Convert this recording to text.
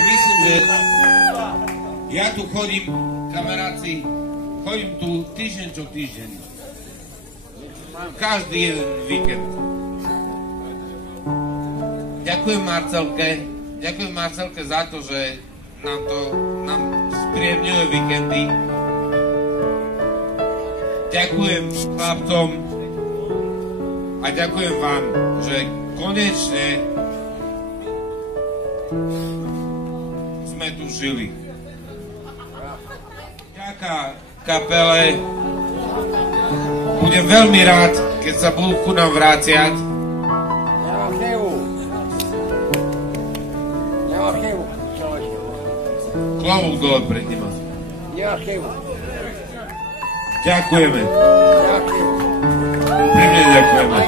si myslím, že ja tu chodím, kamaráci, chodím tu týždeň čo týždeň. Každý jeden víkend. Ďakujem Marcelke za to, že nám spríjemňuje víkendy. Ďakujem chlapcom a ďakujem vám, že konečne sme tu žili. Ďaká kapele. Budem veľmi rád, keď sa budú ku nám vráciať. Klobúk dole pred nima. Ďakujeme. Pri mne ďakujeme.